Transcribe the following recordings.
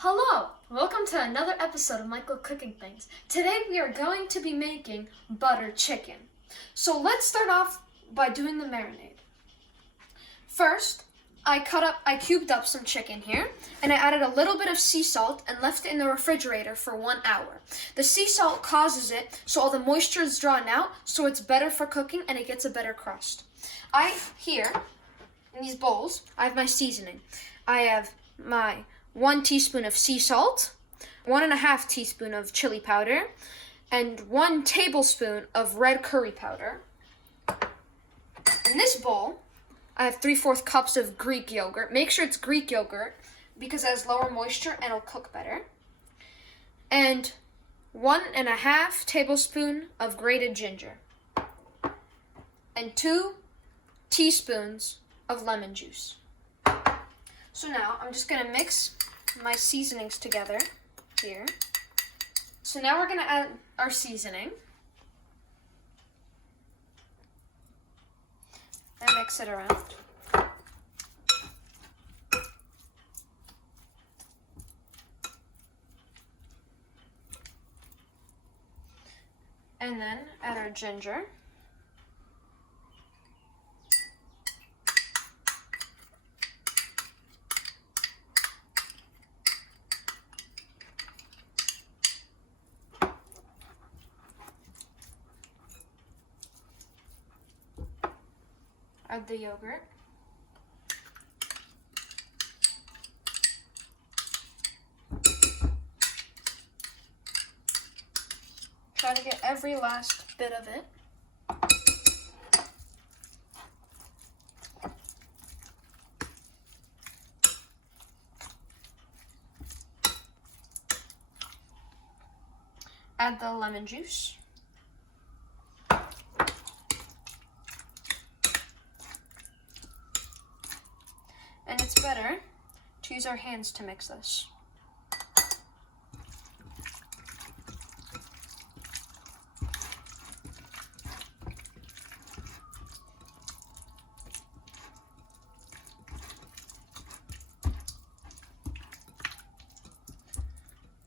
Hello! Welcome to another episode of Michael Cooking Things. Today we are going to be making butter chicken. So let's start off by doing the marinade. First, I cubed up some chicken here, and I added a little bit of sea salt and left it in the refrigerator for 1 hour. The sea salt causes it so all the moisture is drawn out, so it's better for cooking and it gets a better crust. Here, in these bowls, I have my seasoning. I have my 1 teaspoon of sea salt, 1.5 teaspoon of chili powder, and 1 tablespoon of red curry powder. In this bowl, I have 3/4 cups of Greek yogurt. Make sure it's Greek yogurt because it has lower moisture and it'll cook better. And 1.5 tablespoon of grated ginger. And 2 teaspoons of lemon juice. So now I'm just gonna mix my seasonings together here. So now we're gonna add our seasoning and mix it around. And then add our ginger. Add the yogurt. Try to get every last bit of it. Add the lemon juice. And it's better to use our hands to mix this.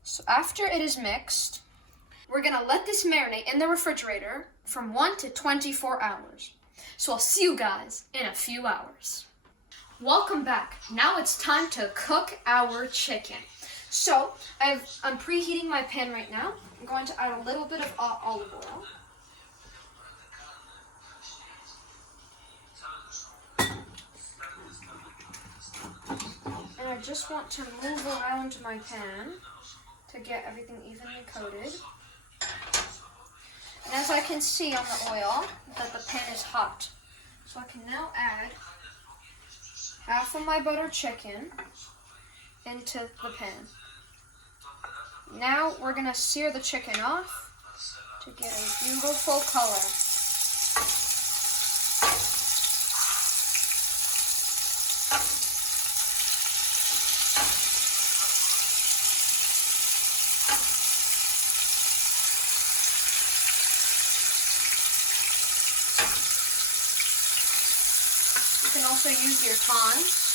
So after it is mixed, we're gonna let this marinate in the refrigerator from 1 to 24 hours. So I'll see you guys in a few hours. Welcome back. Now it's time to cook our chicken. So I'm preheating my pan right now. I'm going to add a little bit of olive oil. And I just want to move around my pan to get everything evenly coated. And as I can see on the oil, that the pan is hot. So I can now add half of my butter chicken into the pan. Now we're gonna sear the chicken off to get a beautiful color. You can also use your tongs.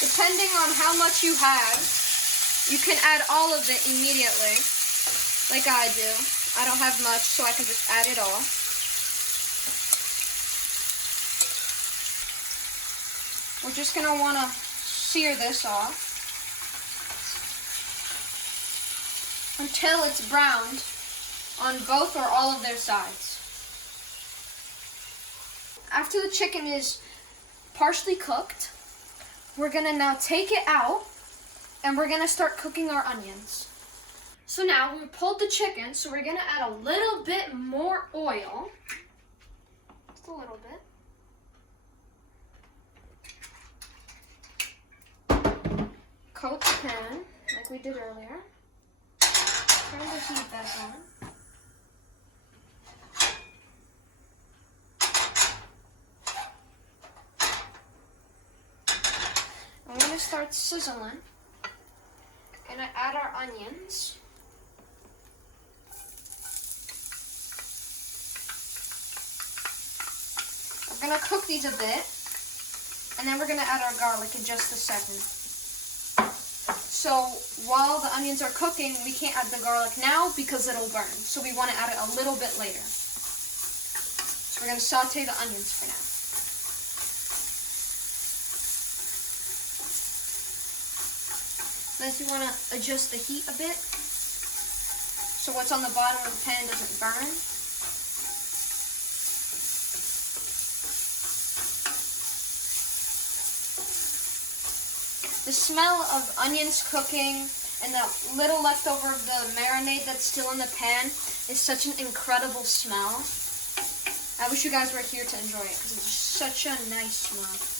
Depending on how much you have, you can add all of it immediately, like I do. I don't have much, so I can just add it all. We're just gonna wanna sear this off until it's browned on both or all of their sides. After the chicken is partially cooked, we're gonna now take it out and we're gonna start cooking our onions. So now we pulled the chicken, so we're gonna add a little bit more oil. Just a little bit. Coat the pan like we did earlier. Turn the heat back on. I'm going to start sizzling. And I add our onions. We're gonna cook these a bit, and then we're gonna add our garlic in just a second. So while the onions are cooking, we can't add the garlic now because it'll burn. So we want to add it a little bit later. So we're gonna saute the onions for now. Then you want to adjust the heat a bit so what's on the bottom of the pan doesn't burn. The smell of onions cooking and the little leftover of the marinade that's still in the pan is such an incredible smell. I wish you guys were here to enjoy it because it's such a nice smell.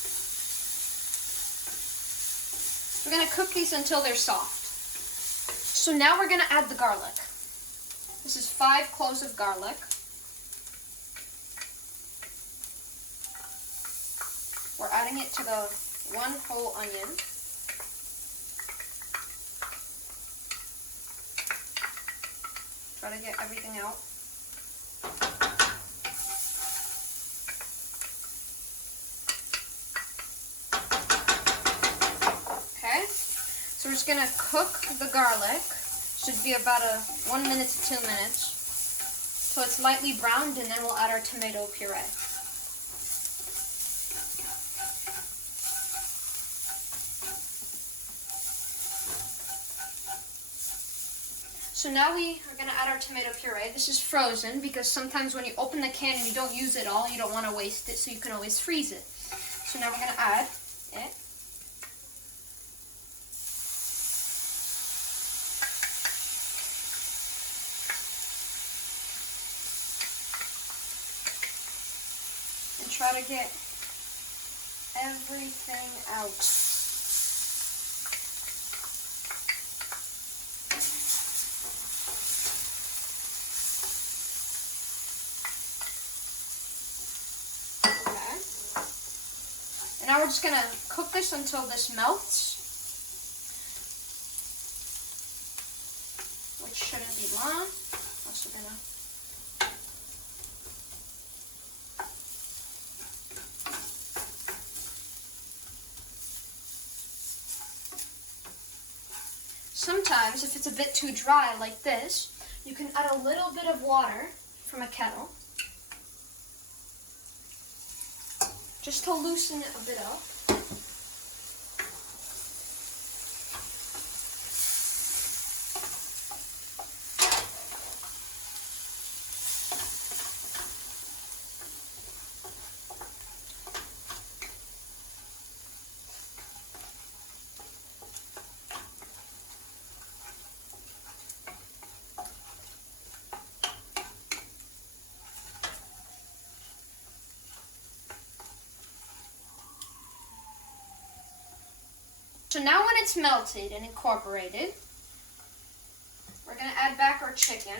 We're going to cook these until they're soft. So now we're going to add the garlic. This is 5 cloves of garlic. We're adding it to the 1 whole onion. Try to get everything out. So we're just gonna cook the garlic. Should be about 1 minute to 2 minutes. So it's lightly browned, and then we'll add our tomato puree. So now we are gonna add our tomato puree. This is frozen because sometimes when you open the can and you don't use it all, you don't wanna waste it, so you can always freeze it. So now we're gonna add it. Try to get everything out. Okay. And now we're just going to cook this until this melts, which shouldn't be long. Also going to sometimes, if it's a bit too dry like this, you can add a little bit of water from a kettle just to loosen it a bit up. So now when it's melted and incorporated, we're going to add back our chicken.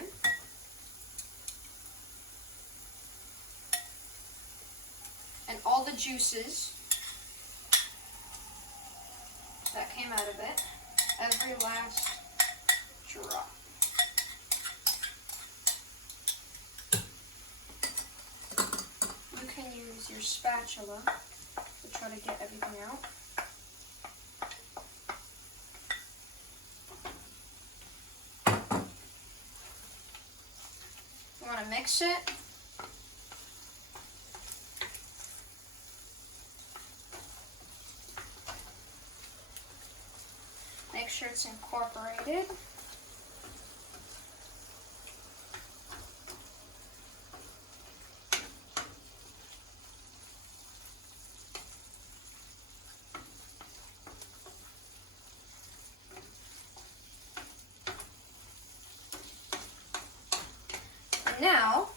And all the juices that came out of it, every last drop. You can use your spatula to try to get everything out. You want to mix it. Make sure it's incorporated. Now,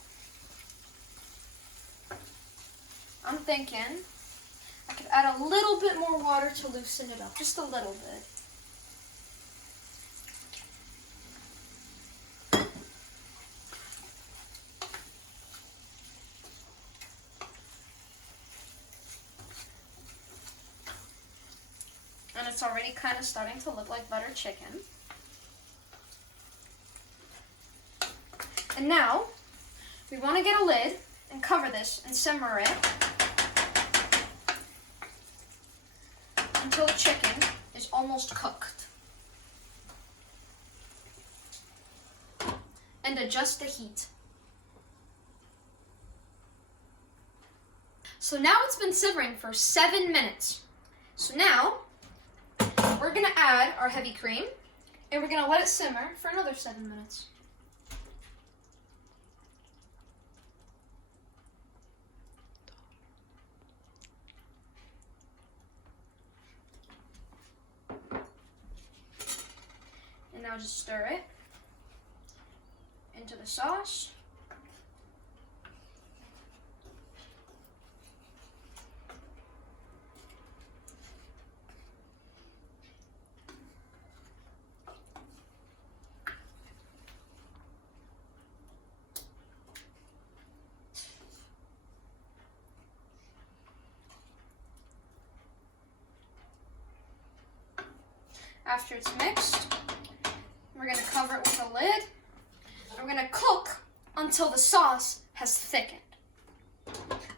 I'm thinking I could add a little bit more water to loosen it up, just a little bit. And it's already kind of starting to look like butter chicken. And now, we want to get a lid and cover this and simmer it until the chicken is almost cooked. And adjust the heat. So now it's been simmering for 7 minutes. So now we're gonna add our heavy cream and we're gonna let it simmer for another 7 minutes. And now just stir it into the sauce. After it's mixed, we're going to cover it with a lid. We're going to cook until the sauce has thickened.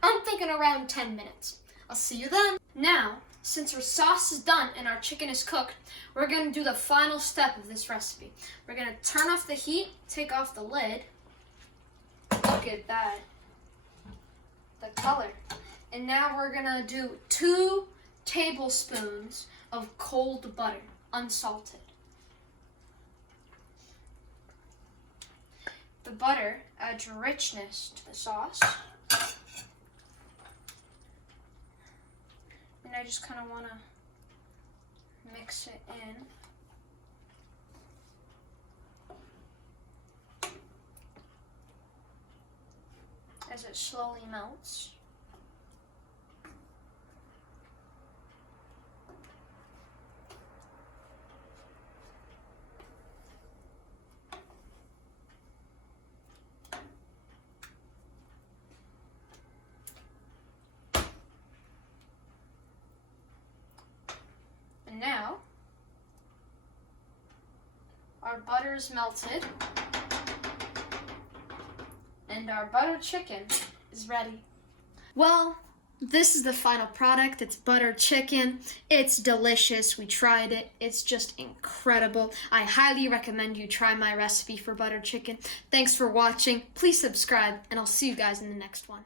I'm thinking around 10 minutes. I'll see you then. Now, since our sauce is done and our chicken is cooked, we're going to do the final step of this recipe. We're going to turn off the heat, take off the lid. Look at that. The color. And now we're going to do 2 tablespoons of cold butter, unsalted. The butter adds richness to the sauce. And I just kind of want to mix it in. As it slowly melts. And now, our butter is melted, and our butter chicken is ready. Well, this is the final product. It's butter chicken. It's delicious. We tried it. It's just incredible. I highly recommend you try my recipe for butter chicken. Thanks for watching. Please subscribe, and I'll see you guys in the next one.